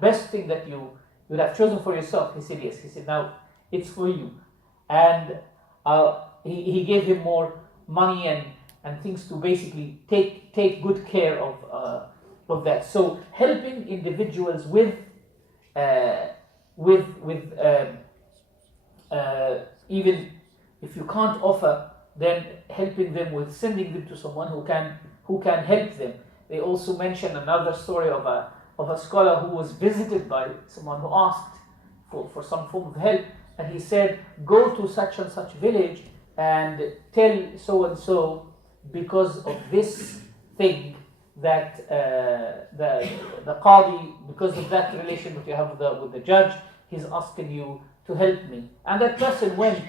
best thing that you would have chosen for yourself? He said, yes. He said, now it's for you. And he gave him more money and things to basically take good care of that. So helping individuals with even if you can't offer, then helping them with sending them to someone who can help them. They also mention another story of a scholar who was visited by someone who asked for some form of help, and he said, go to such and such village and tell so and so, because of this thing that the qadi, because of that relation that you have with the judge, he's asking you to help me. And that person went,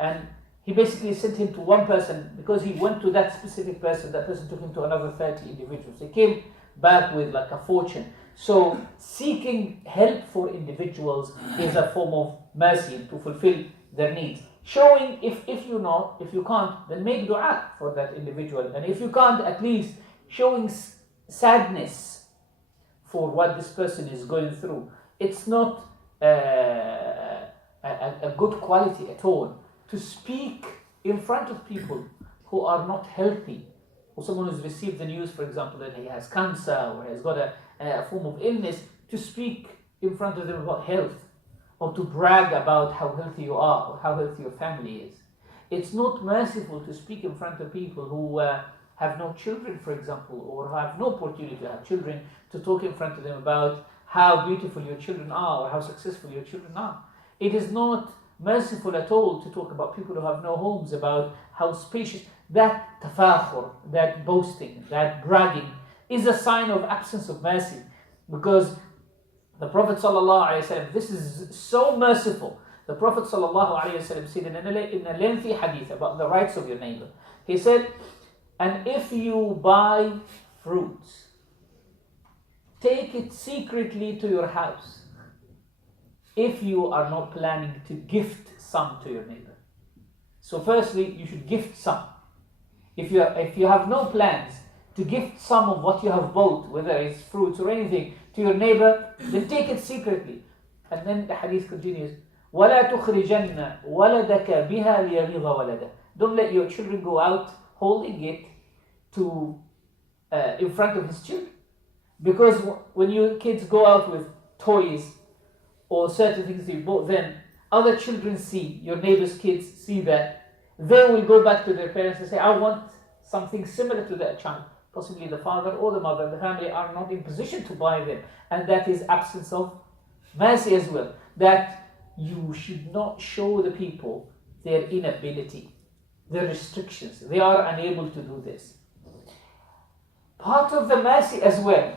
and he basically sent him to one person. Because he went to that specific person, that person took him to another 30 individuals. He came back with like a fortune. So seeking help for individuals is a form of mercy to fulfill their needs. Showing, if you can't, then make dua for that individual. And if you can't, at least showing sadness for what this person is going through. It's not a good quality at all to speak in front of people who are not healthy, or someone who's received the news, for example, that he has cancer or has got a form of illness, to speak in front of them about health, or to brag about how healthy you are or how healthy your family is. It's not merciful to speak in front of people who have no children, for example, or have no opportunity to have children, to talk in front of them about how beautiful your children are or how successful your children are. It is not merciful at all to talk about people who have no homes, about how spacious. That tafakhur, that boasting, that bragging is a sign of absence of mercy, because the Prophet ﷺ, this is so merciful. The Prophet ﷺ said in a lengthy hadith about the rights of your neighbor. He said, and if you buy fruits, take it secretly to your house, if you are not planning to gift some to your neighbor. So firstly, you should gift some. If you have no plans to gift some of what you have bought, whether it's fruits or anything, to your neighbor, then take it secretly. And then the hadith continues, وَلَا تُخْرِجَنَّ وَلَدَكَ بِهَا لِيَغِضَ وَلَدَ. Don't let your children go out holding it to in front of his children. Because when your kids go out with toys or certain things you bought them, other children see, your neighbor's kids see that, they will go back to their parents and say, I want something similar to that child. Possibly the father or the mother, the family are not in position to buy them. And that is absence of mercy as well. That you should not show the people their inability, their restrictions. They are unable to do this. Part of the mercy as well,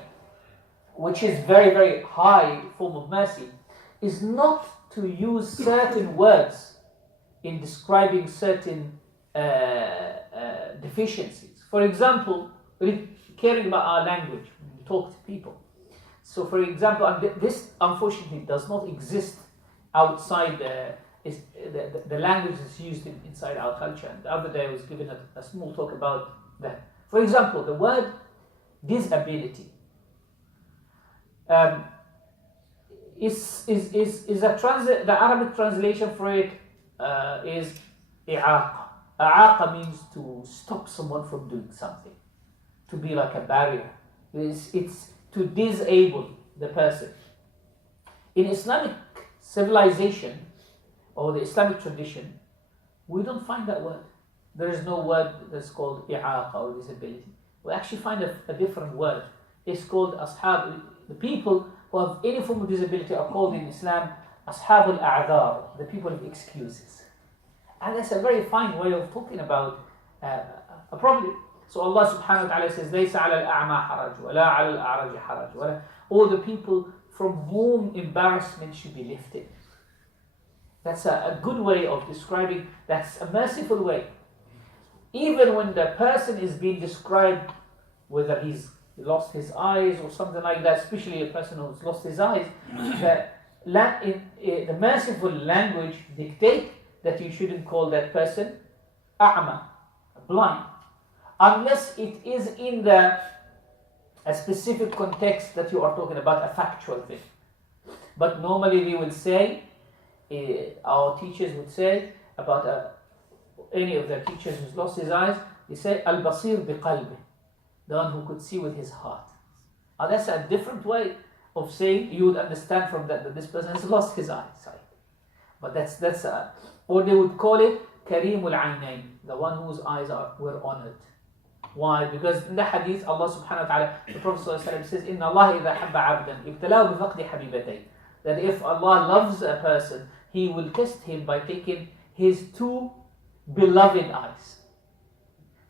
which is very, very high form of mercy, is not to use certain words in describing certain deficiencies. For example, caring about our language when we talk to people. So for example, and this unfortunately does not exist outside the language that's used inside our culture. And the other day I was given a small talk about that. For example, the word disability the Arabic translation for it is i'aqa. I'aqa means to stop someone from doing something, to be like a barrier. It's to disable the person. In Islamic civilization or the Islamic tradition, we don't find that word. There is no word that's called i'aqa or disability. We actually find a different word. It's called ashab. The people who have any form of disability are called in Islam ashab al-a'dhar, the people of excuses. And that's a very fine way of talking about a problem. So Allah subhanahu wa ta'ala says, لَيْسَ عَلَى الْأَعْمَى حَرَجٌ وَلَا عَلَى الْأَعْرَجِ حَرَجٌ. All the people from whom embarrassment should be lifted. That's a good way of describing, that's a merciful way. Even when the person is being described, whether he's lost his eyes or something like that, especially a person who's lost his eyes, the merciful language dictate that you shouldn't call that person a'ma, blind, unless it is in a specific context that you are talking about, a factual thing. But normally they will say, our teachers would say about any of their teachers who's lost his eyes, they say al-basir biqalbi, the one who could see with his heart. That's a different way of saying. You would understand from that this person has lost his eyesight. But that's or they would call it kareemul aynayn, the one whose eyes were honored. Why? Because in the hadith, Allah subhanahu wa ta'ala, the Prophet says, Inna Allah idha habba abdan ibtalahu bifaqdi habibatay. That if Allah loves a person, He will test him by taking his two beloved eyes.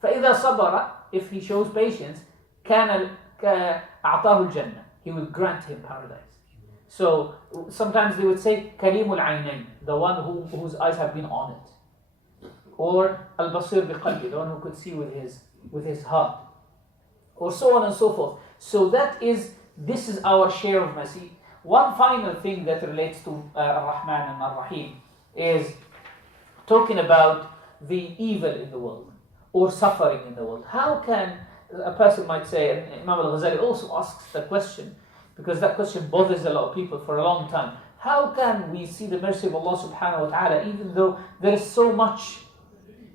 فإذا صبر, if he shows patience, أعطاه الجنة, He will grant him paradise. So sometimes they would say كريم العينين, the one whose eyes have been honored, or البصير بقلبه, the one who could see with his heart, or so on and so forth. So this is our share of mercy. One final thing that relates to Ar-Rahman and Ar-Rahim is talking about the evil in the world or suffering in the world. How can a person might say, and Imam Al Ghazali also asks the question, because that question bothers a lot of people for a long time. How can we see the mercy of Allah subhanahu wa ta'ala even though there is so much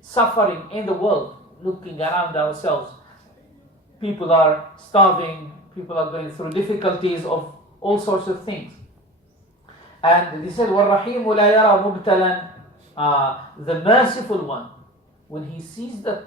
suffering in the world? Looking around ourselves, people are starving, people are going through difficulties of all sorts of things. And they said, وَالرَّحِيمُ لَا يَرَى مُبْتَلًا, the merciful one, when he sees that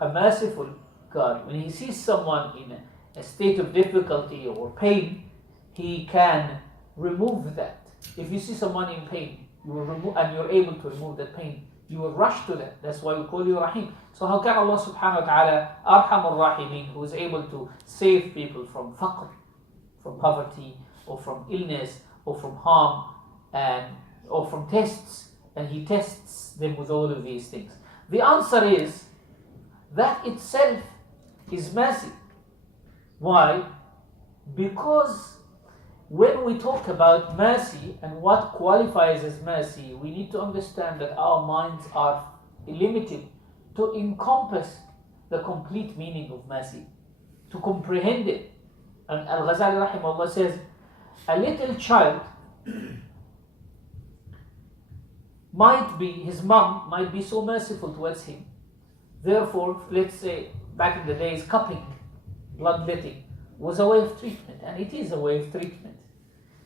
a merciful God, when he sees someone in a state of difficulty or pain, he can remove that. If you see someone in pain, you will remove, and you're able to remove that pain, you will rush to that. That's why we call you Rahim. So how can Allah subhanahu wa ta'ala, Arhamur Rahimin, who is able to save people from faqr, from poverty, or from illness, or from harm, or from tests, and He tests them with all of these things? The answer is, that itself is mercy. Why? Because when we talk about mercy and what qualifies as mercy, we need to understand that our minds are limited to encompass the complete meaning of mercy, to comprehend it. And Al-Ghazali rahimahullah says, a little child his mom might be so merciful towards him. Therefore, let's say back in the days, cupping, bloodletting was a way of treatment, and it is a way of treatment.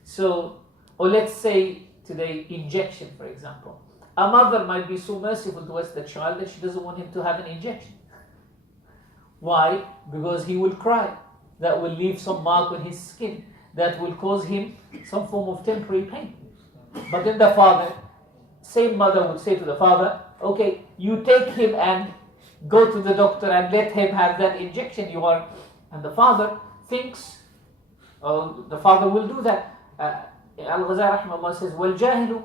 So, or let's say today, injection, for example. A mother might be so merciful towards the child that she doesn't want him to have an injection. Why? Because he will cry. That will leave some mark on his skin. That will cause him some form of temporary pain. But then the father, same mother would say to the father, okay, you take him and go to the doctor and let him have that injection. And the father thinks, the father will do that. Al-Ghazali rahimahullah says, وَالْجَاهِلُ,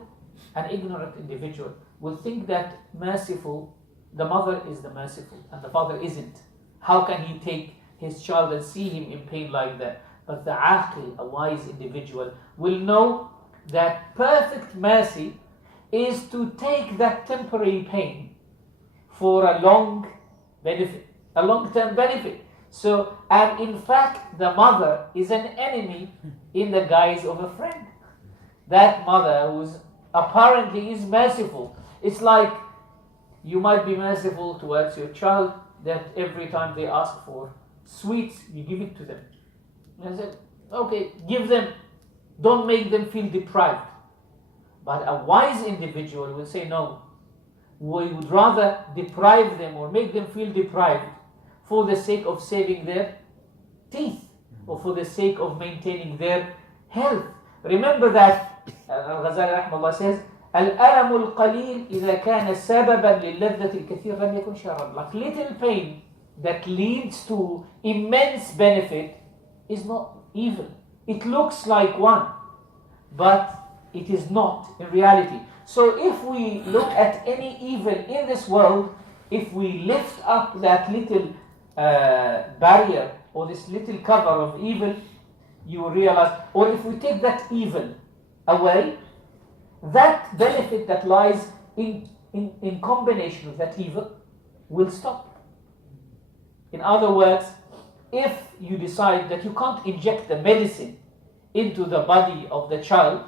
an ignorant individual, will think that the mother is the merciful and the father isn't. How can he take his child and see him in pain like that? But the aqil, a wise individual, will know that perfect mercy is to take that temporary pain for a long benefit, a long-term benefit. So, and in fact, the mother is an enemy in the guise of a friend. That mother who's apparently is merciful. It's like you might be merciful towards your child, that every time they ask for sweets, you give it to them. And I said, okay, give them, don't make them feel deprived. But a wise individual will say, no, we would rather deprive them or make them feel deprived for the sake of saving their teeth or for the sake of maintaining their health. Remember that Al-Ghazali rahimahullah says, الألم القليل إذا كان سببا للذة الكثير لم يكن شرا. Like little pain that leads to immense benefit is not evil. It looks like one, but it is not in reality. So if we look at any evil in this world, if we lift up that little barrier or this little cover of evil, you will realize, or if we take that evil away, that benefit that lies in combination with that evil will stop. In other words, if you decide that you can't inject the medicine into the body of the child,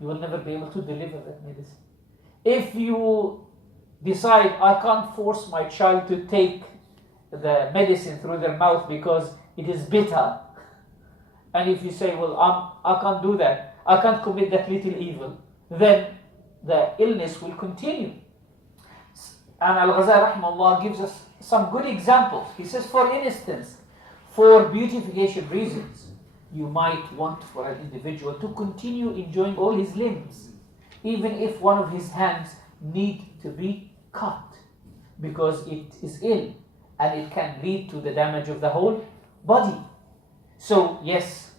you will never be able to deliver that medicine. If you decide, I can't force my child to take the medicine through their mouth because it is bitter, and if you say, well, I can't do that, I can't commit that little evil, then the illness will continue. And Al Ghazali rahimahullah gives us some good examples. He says, for instance, for beautification reasons, you might want for an individual to continue enjoying all his limbs, even if one of his hands need to be cut, because it is ill and it can lead to the damage of the whole body. So yes,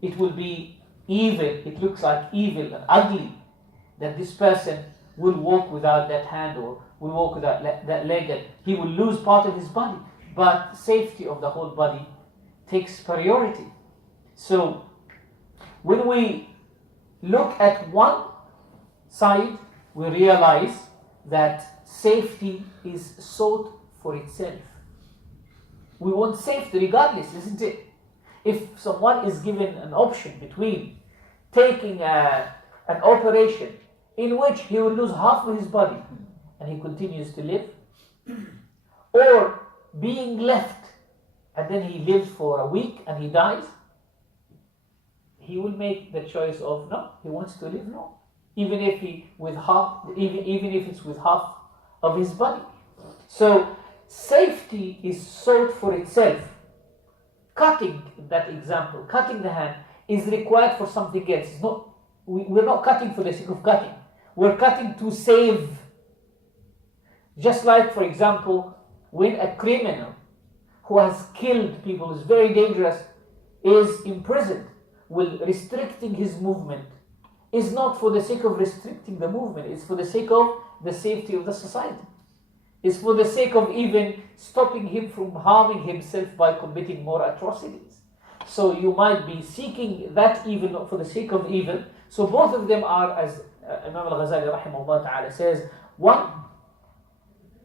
it will be evil, it looks like evil and ugly that this person will walk without that hand or will walk without that leg, and he will lose part of his body. But safety of the whole body takes priority. So when we look at one side, we realize that safety is sought for itself. We want safety regardless, isn't it? If someone is given an option between taking an operation in which he will lose half of his body and he continues to live, or being left and then he lives for a week and he dies, he will make the choice of no, he wants to live, no, even if it's with half of his body. So safety is sought for itself. Cutting, that example, cutting the hand is required for something else. It's not, we're not cutting for the sake of cutting. We're cutting to save. Just like, for example, when a criminal who has killed people, is very dangerous, is imprisoned, will restricting his movement is not for the sake of restricting the movement, it's for the sake of the safety of the society. It's for the sake of even stopping him from harming himself by committing more atrocities. So you might be seeking that evil not for the sake of evil. So both of them are, as Imam Al-Ghazali rahimahullah ta'ala says, one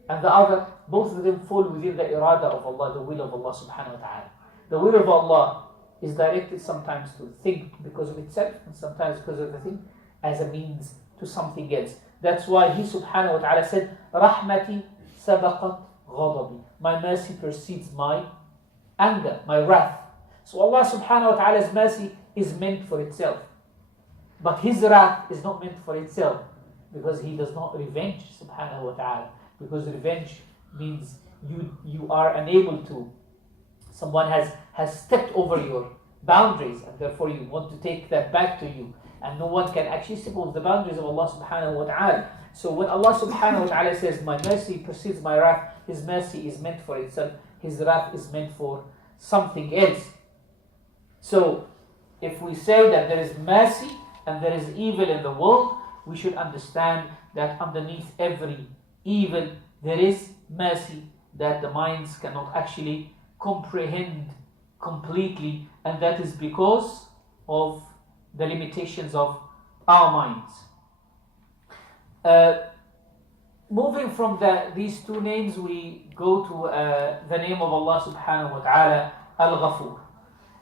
and the other, both of them fall within the irada of Allah, the will of Allah subhanahu wa ta'ala. The will of Allah is directed sometimes to think because of itself, and sometimes because of the thing as a means to something else. That's why He subhanahu wa ta'ala said, Rahmati sabaqat ghadabi. My mercy precedes my anger, my wrath. So Allah subhanahu wa ta'ala's mercy is meant for itself. But His wrath is not meant for itself, because He does not revenge subhanahu wa ta'ala. Because revenge means you are unable to, someone has stepped over your boundaries, and therefore you want to take that back to you, and no one can actually step over the boundaries of Allah subhanahu wa ta'ala. So when Allah subhanahu wa ta'ala says, my mercy precedes my wrath, His mercy is meant for itself, His wrath is meant for something else. So if we say that there is mercy and there is evil in the world, we should understand that underneath every evil there is mercy that the minds cannot actually comprehend completely, and that is because of the limitations of our minds. Moving from these two names, we go to the name of Allah subhanahu wa ta'ala, Al-Ghafur.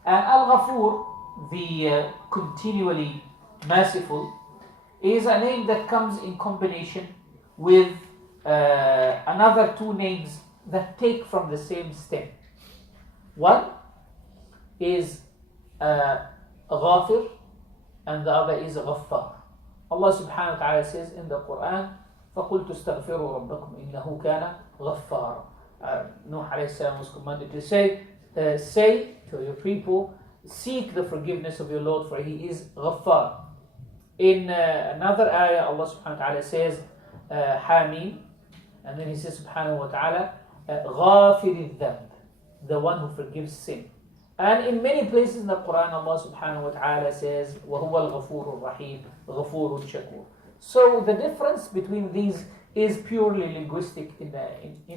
And Al-Ghafur, the continually merciful, is a name that comes in combination with another two names that take from the same stem. One is Ghafir, and the other is Ghaffar. Allah subhanahu wa ta'ala says in the Quran, فَقُلْتُ اسْتَغْفِرُوا رَبَّكُمْ إِنَّهُ كَانَ غَفَّارًا. Nuh alayhi salam was commanded to say to your people, seek the forgiveness of your Lord, for He is Ghaffar. In another ayah, Allah subhanahu wa ta'ala says, Hamim, and then He says subhanahu wa ta'ala, غَافِرِ الذَّنْبِ, the one who forgives sin. And in many places in the Quran, Allah subhanahu wa ta'ala says, وَهُوَ الْغَفُورُ الرَّحِيمُ غَفُورٌ شَكُورٌ. So the difference between these is purely linguistic in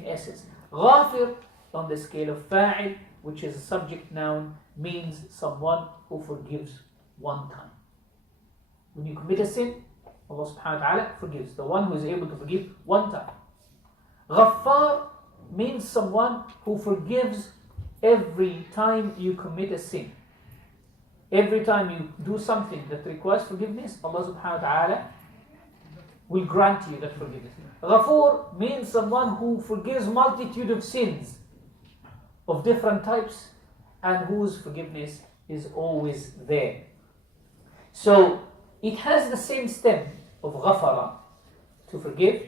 essence. Ghafir, on the scale of fa'il, which is a subject noun, means someone who forgives one time. When you commit a sin, Allah subhanahu wa ta'ala forgives. The one who is able to forgive one time. Ghaffar means someone who forgives every time you commit a sin. Every time you do something that requires forgiveness, Allah subhanahu wa ta'ala will grant you that forgiveness. Ghafoor means someone who forgives multitude of sins of different types and whose forgiveness is always there. So it has the same stem of ghafara, to forgive,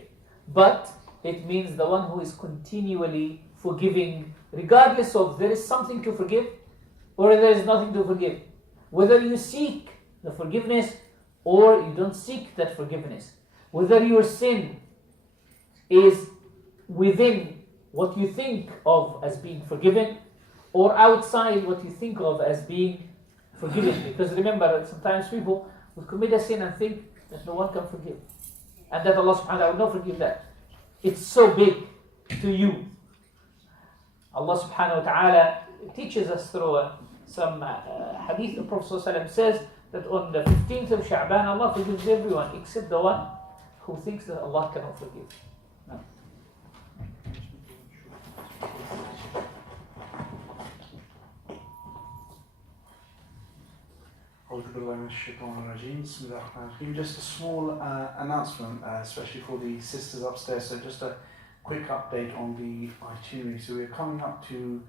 but it means the one who is continually forgiving, regardless of there is something to forgive or there is nothing to forgive. Whether you seek the forgiveness or you don't seek that forgiveness. Whether your sin is within what you think of as being forgiven or outside what you think of as being forgiven. Because remember, sometimes people will commit a sin and think that no one can forgive. And that Allah subhanahu wa ta'ala will not forgive that. It's so big to you. Allah subhanahu wa ta'ala teaches us through some hadith. The Prophet says that on the 15th of Sha'ban, Allah forgives everyone except the one who thinks that Allah cannot forgive. No. Just a small announcement, especially for the sisters upstairs. So just a quick update on the itinerary. So we're coming up to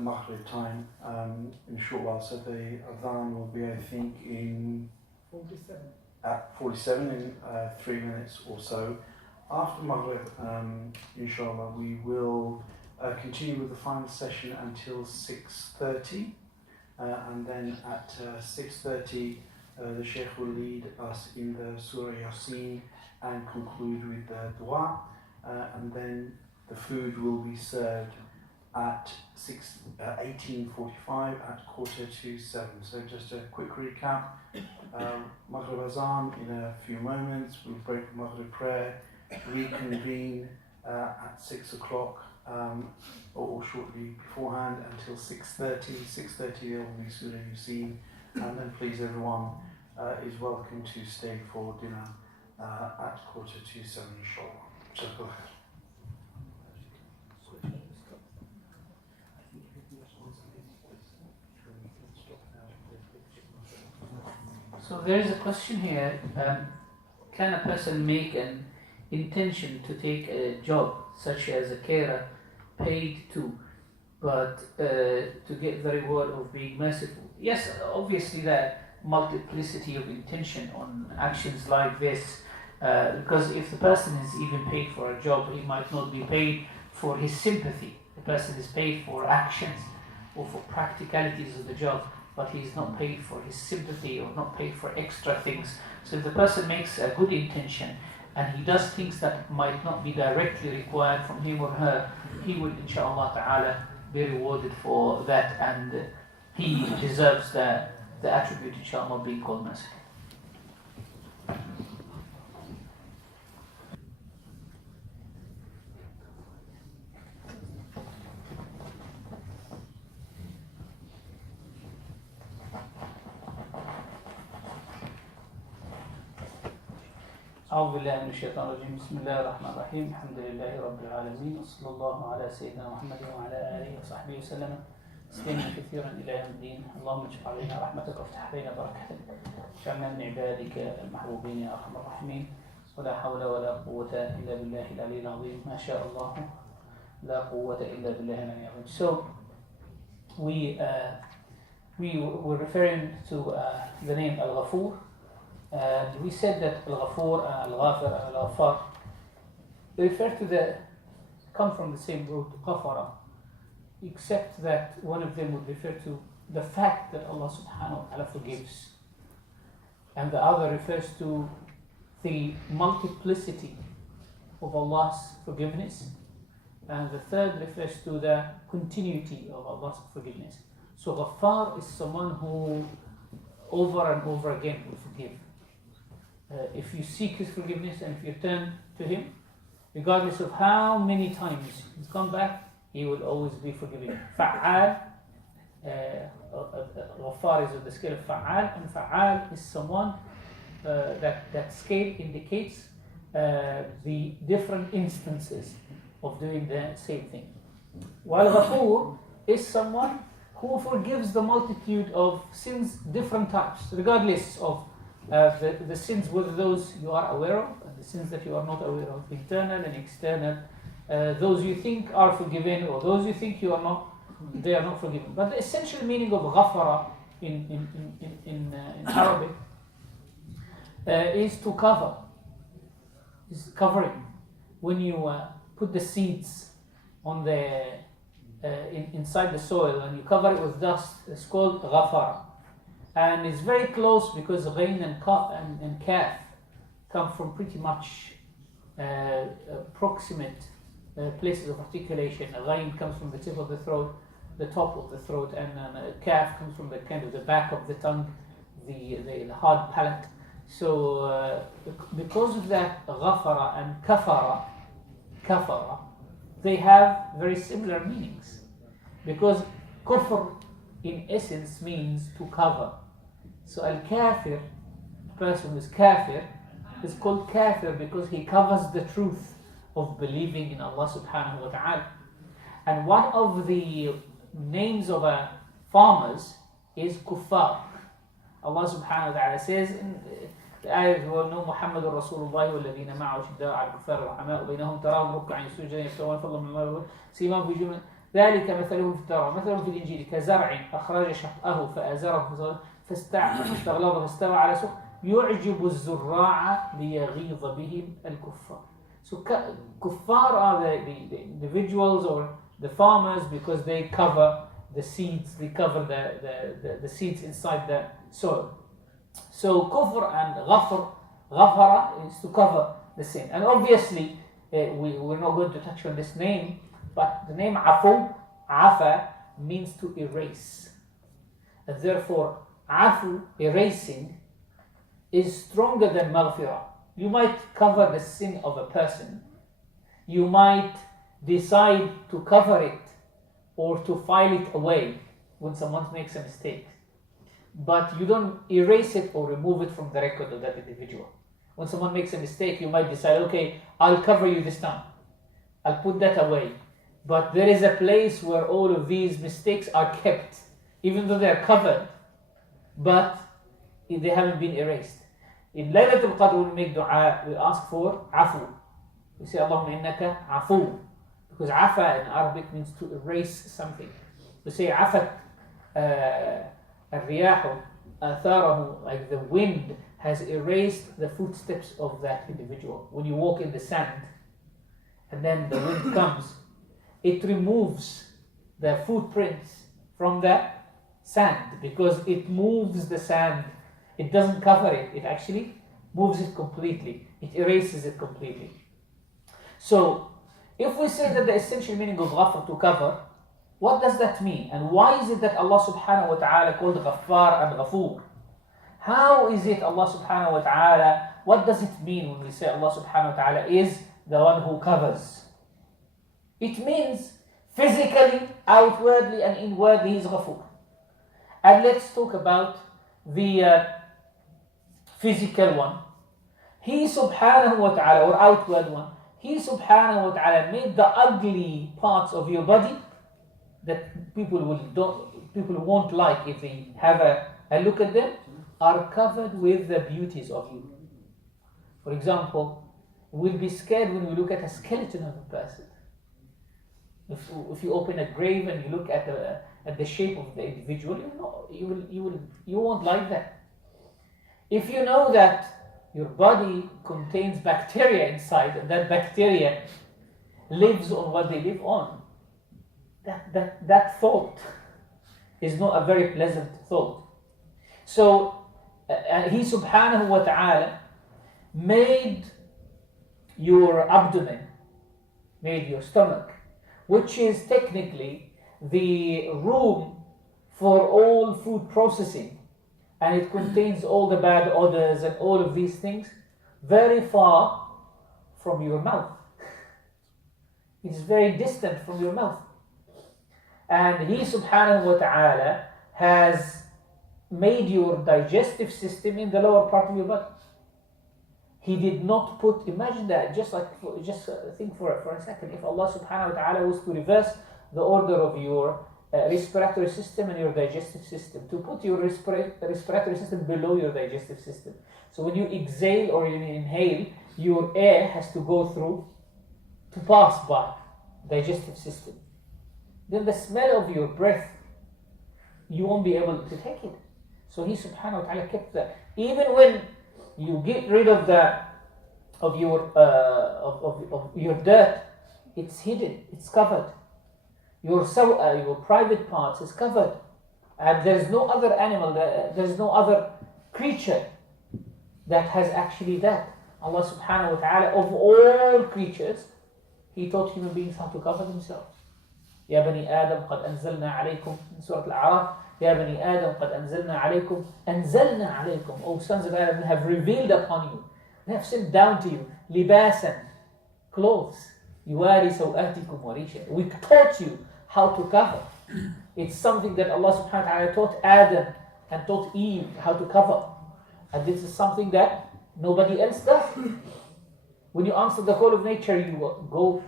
Maghrib time in a short while. So the adhan will be, I think, in 47 in 3 minutes or so. After Maghrib, inshallah, we will continue with the final session until 6:30. And then at 6:30, the Shaykh will lead us in the Surah Yasin and conclude with the dua. And then the food will be served at 18:45 at 6:45. So just a quick recap. Maghrib Azan in a few moments. We'll break Maghrib prayer, reconvene at 6 o'clock. Or shortly beforehand until 6:30. 6:30 there will be Surah Yasin, and then please everyone is welcome to stay for dinner at 6:45 inshallah. Jazakallah khair. So there is a question here. Can a person make an intention to take a job such as a carer, paid to, but to get the reward of being merciful? Yes, obviously the multiplicity of intention on actions like this, because if the person is even paid for a job, he might not be paid for his sympathy. The person is paid for actions or for practicalities of the job, but he is not paid for his sympathy or not paid for extra things. So if the person makes a good intention and he does things that might not be directly required from him or her, he will inshallah ta'ala be rewarded for that, and he deserves the attribute inshallah of being called merciful. أعوذ بالله من الشيطان الرجيم. بسم الله الرحمن الرحيم. الحمد لله رب العالمين، وصلى الله على سيدنا محمد وعلى آله وصحبه وسلم تسليما كثيرا إلى يوم الدين. اللهم اجعل علينا رحمتك وافتح علينا بركتك، اجعلنا من عبادك المحبوبين يا أرحم الراحمين. ولا حول ولا قوة إلا بالله العلي العظيم. ما شاء الله لا قوة إلا بالله العلي العظيم. So we were referring to the name Al-Ghafur. We said that Al-Ghafur, Al-Ghafir, Al-Ghaffar refer to come from the same root, Ghafara, except that one of them would refer to the fact that Allah subhanahu wa ta'ala forgives, and the other refers to the multiplicity of Allah's forgiveness, and the third refers to the continuity of Allah's forgiveness. So Ghaffar is someone who over and over again will forgive. If you seek His forgiveness and if you turn to Him, regardless of how many times you come back, He will always be forgiving. Fa'al, Ghaffar is on the scale of Fa'al, and Fa'al is someone that scale indicates the different instances of doing the same thing. While Ghafur is someone who forgives the multitude of sins, different types, regardless of the sins, whether those you are aware of and the sins that you are not aware of, internal and external, those you think are forgiven or those you think you are not, they are not forgiven. But the essential meaning of ghafara in Arabic is to cover, is covering. When you put the seeds on the inside the soil and you cover it with dust, it's called ghafara. And it's very close because ghain and kaf come from pretty much proximate places of articulation. Ghain comes from the tip of the throat, the top of the throat, and kaf comes from the kind of the back of the tongue, the hard palate. So because of that, ghafara and kafara, they have very similar meanings. Because kufr in essence means to cover. So al-kafir, person who is kafir, is called kafir because he covers the truth of believing in Allah subhanahu wa ta'ala. And one of the names of farmers is kuffar. Allah subhanahu wa ta'ala says in the ayah, وَأَنَّهُ مُحَمَّدٌ رَسُولُ اللَّهِ وَالَّذِينَ مَعَهُ شِدَّاءٌ عَلَى الْكُفَّارِ رُحَمَاءُ بَيْنَهُمْ تَرَاهُمْ رُكَّعًا سُجَّدًا يَبْتَغُونَ فَضْلًا مِنَ اللَّهِ سِيمَاهُمْ فِي وُجُوهِهِمْ ذلك مثلهم في التوراة مثلهم في الإنجيل كزرع أخرج شطأه فآزره فاستغلظ فاستوى على سوق يعجب الزراع ليغيظ بهم الكفار. So kuffar are the individuals or the farmers because they cover the seeds, they cover the seeds inside the soil. So kufr and ghafara is to cover the sin. And obviously we're not going to touch on this name, but the name afa means to erase. And therefore afu, erasing, is stronger than maghfirah. You might cover the sin of a person. You might decide to cover it or to file it away when someone makes a mistake. But you don't erase it or remove it from the record of that individual. When someone makes a mistake, you might decide, okay, I'll cover you this time. I'll put that away. But there is a place where all of these mistakes are kept, even though they are covered, but they haven't been erased. In Laylatul Qadr, we make dua, we ask for afu. We say, Allahumma innaka afu. Because afa in Arabic means to erase something. We say, afat al-riyahu atharahu, like the wind has erased the footsteps of that individual. When you walk in the sand, and then the wind comes, it removes the footprints from the sand because it moves the sand. It doesn't cover it, it actually moves it completely. It erases it completely. So, if we say that the essential meaning of ghafar to cover, what does that mean? And why is it that Allah subhanahu wa ta'ala called Ghaffar and Ghafoor? How is it Allah subhanahu wa ta'ala, what does it mean when we say Allah subhanahu wa ta'ala is the one who covers? It means physically, outwardly and inwardly He is Ghafoor. And let's talk about the physical one. He subhanahu wa ta'ala, or outward one, He subhanahu wa ta'ala made the ugly parts of your body that people won't like if they have a look at them, are covered with the beauties of you. For example, we'll be scared when we look at a skeleton of a person. If you open a grave and you look at the shape of the individual, you won't like that. If you know that your body contains bacteria inside, and that bacteria lives on what they live on, that thought is not a very pleasant thought. So He subhanahu wa ta'ala made your abdomen, made your stomach, which is technically the room for all food processing, and it contains all the bad odors and all of these things, very far from your mouth. It is very distant from your mouth. And He subhanahu wa ta'ala has made your digestive system in the lower part of your body. He did not put, imagine that, just think for a second, if Allah subhanahu wa ta'ala was to reverse the order of your respiratory system and your digestive system, to put your respiratory system below your digestive system. So when you exhale or you inhale, your air has to go through to pass by digestive system. Then the smell of your breath, you won't be able to take it. So He subhanahu wa ta'ala kept that. Even when you get rid of your dirt, it's hidden, it's covered. Your private parts is covered, and there is no other animal, there is no other creature that has actually that. Allah subhanahu wa ta'ala, of all creatures, He taught human beings how to cover themselves. يا بني آدم قد أنزلنا عليكم in Surah Al-A'raf. يا بني آدم قد أنزلنا عليكم. O sons of Adam, we have revealed upon you, we have sent down to you libasan, clothes. يواري سوآتكم وريشا. We taught you how to cover. It's something that Allah subhanahu wa ta'ala taught Adam and taught Eve how to cover. And this is something that nobody else does. When you answer the call of nature, you go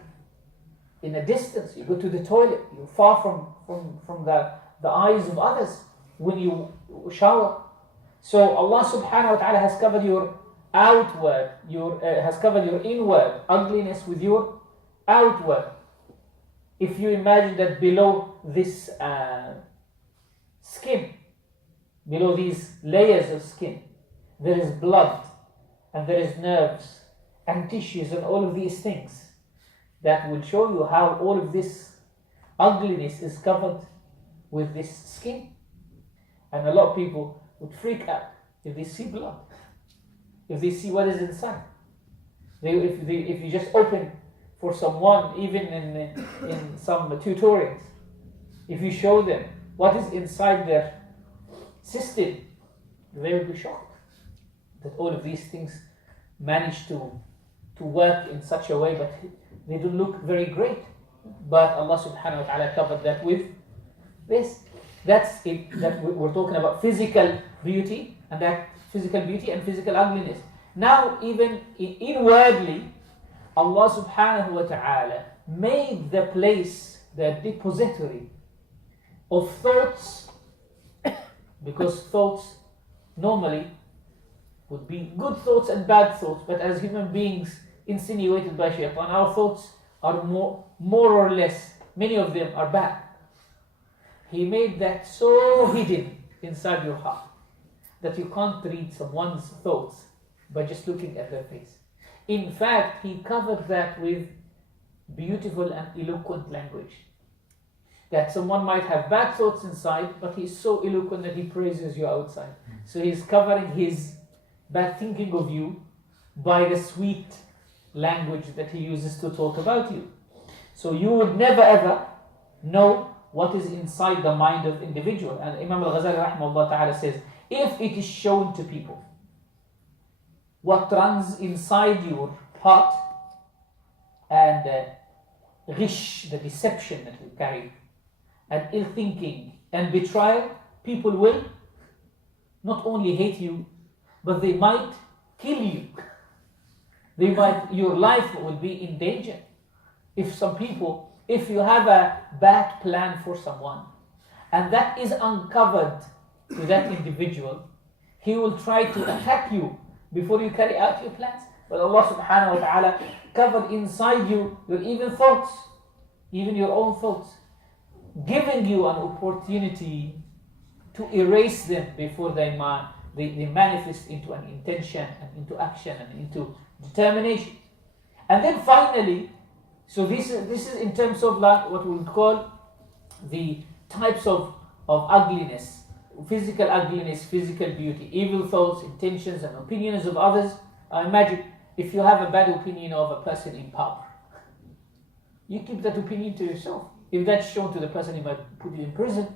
in a distance, you go to the toilet, you're far from the eyes of others when you shower. So Allah subhanahu wa ta'ala has covered your outward, has covered your inward ugliness with your outward. If you imagine that below this skin, below these layers of skin, there is blood and there is nerves and tissues and all of these things that will show you how all of this ugliness is covered with this skin. And a lot of people would freak out if they see blood, if they see what is inside. If you just open for someone, even in some tutorials, if you show them what is inside their system, they will be shocked that all of these things manage to work in such a way, but they don't look very great. But Allah subhanahu wa ta'ala covered that with this. That's it, that we're talking about physical beauty, and that physical beauty and physical ugliness. Now even inwardly, Allah subhanahu wa ta'ala made the place, the depository of thoughts, because thoughts normally would be good thoughts and bad thoughts, but as human beings insinuated by shaitan, our thoughts are more or less, many of them are bad. He made that so hidden inside your heart that you can't read someone's thoughts by just looking at their face. In fact, He covered that with beautiful and eloquent language. That someone might have bad thoughts inside, but he's so eloquent that he praises you outside. So He's covering his bad thinking of you by the sweet language that He uses to talk about you. So you would never ever know what is inside the mind of individual. And Imam Al Ghazali rahimahullah ta'ala says, if it is shown to people what runs inside your heart, and ghish, the deception that you carry, and ill thinking and betrayal, people will not only hate you, but they might kill you. Your life will be in danger. If you have a bad plan for someone, and that is uncovered to that individual, he will try to attack you before you carry out your plans. But Allah subhanahu wa ta'ala covered inside you your evil thoughts, even your own thoughts, giving you an opportunity to erase them before they manifest into an intention and into action and into determination. And then finally, so this is in terms of like what we would call the types of ugliness: physical ugliness, physical beauty, evil thoughts, intentions and opinions of others. Imagine if you have a bad opinion of a person in power, you keep that opinion to yourself. If that's shown to the person, he might put you in prison,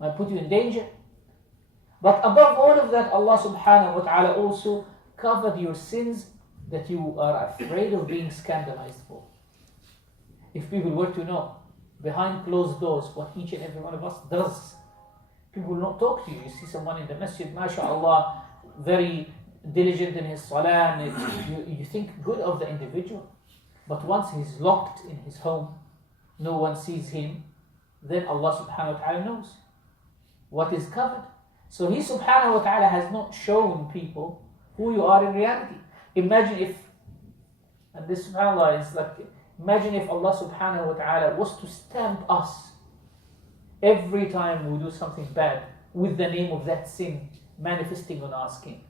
might put you in danger. But above all of that, Allah subhanahu wa ta'ala also covered your sins that you are afraid of being scandalized for. If people were to know behind closed doors what each and every one of us does, people will not talk to you. You see someone in the masjid, mashallah, very diligent in his salah, and you think good of the individual. But once he's locked in his home, no one sees him, then Allah subhanahu wa ta'ala knows what is covered. So He subhanahu wa ta'ala has not shown people who you are in reality. Imagine if, and this subhanAllah is like, imagine if Allah subhanahu wa ta'ala was to stamp us every time we do something bad with the name of that sin manifesting on our skin.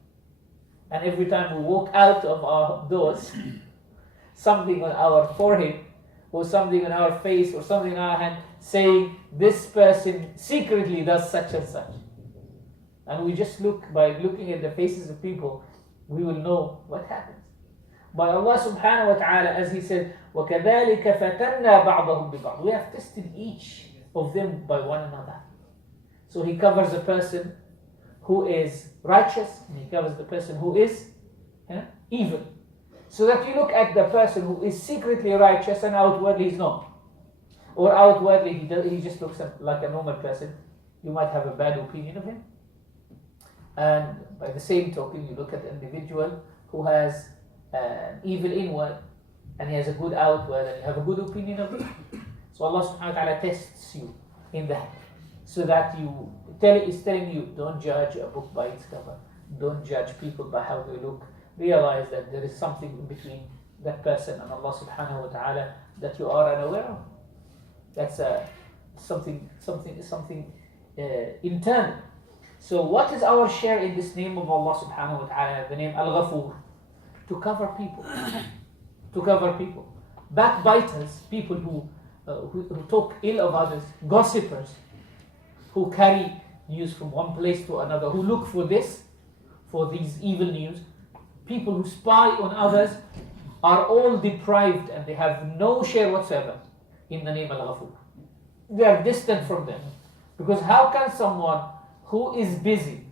And every time we walk out of our doors, something on our forehead, or something on our face, or something on our hand, saying this person secretly does such and such. And we just look, by looking at the faces of people, we will know what happens. By Allah subhanahu wa ta'ala, as He said, وَكَذَلِكَ فَتَنَّا بَعْضَهُمْ بِبَعْضٍ. We have tested each of them by one another. So He covers a person who is righteous, and He covers the person who is evil. So that you look at the person who is secretly righteous and outwardly is not. Or outwardly he just looks like a normal person. You might have a bad opinion of him. And by the same token, you look at an individual who has an evil inward and he has a good outward, and you have a good opinion of him. So Allah subhanahu wa ta'ala tests you in that. So that is telling you, don't judge a book by its cover. Don't judge people by how they look. Realize that there is something in between that person and Allah subhanahu wa ta'ala that you are unaware of. That's something internal. So what is our share in this name of Allah subhanahu wa ta'ala, the name Al-Ghafur? To cover people. To cover people. Backbiters, people who talk ill of others, gossipers, who carry news from one place to another, who look for these evil news, people who spy on others, are all deprived and they have no share whatsoever in the name Al-Ghafur. They are distant from them. Because how can someone who is busy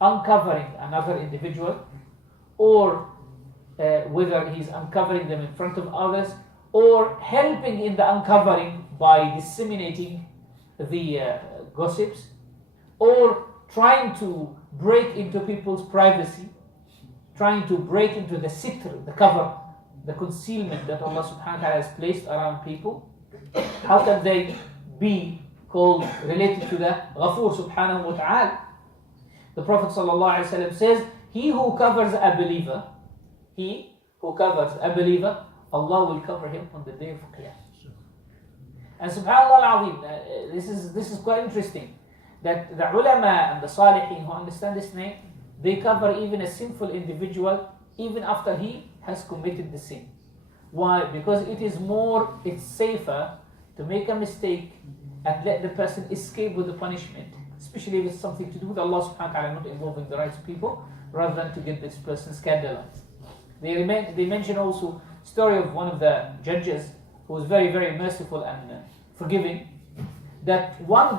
uncovering another individual, or whether he's uncovering them in front of others, or helping in the uncovering by disseminating the gossips, or trying to break into people's privacy, trying to break into the sitr, the cover, the concealment that Allah subhanahu wa ta'ala has placed around people, how can they be called, related to the Ghafur subhanahu wa ta'ala? The Prophet sallallahu alaihi wasallam says, he who covers a believer, Allah will cover him on the day of Qiyamah. And subhanallah al-azim, this is quite interesting, that the ulama and the salihin who understand this name, they cover even a sinful individual even after he has committed the sin. Why? Because it's safer to make a mistake and let the person escape with the punishment, especially if it's something to do with Allah subhanahu wa ta'ala, not involving the rights of people, rather than to get this person scandalized. They mention also story of one of the judges who was very, very merciful and forgiving, that one day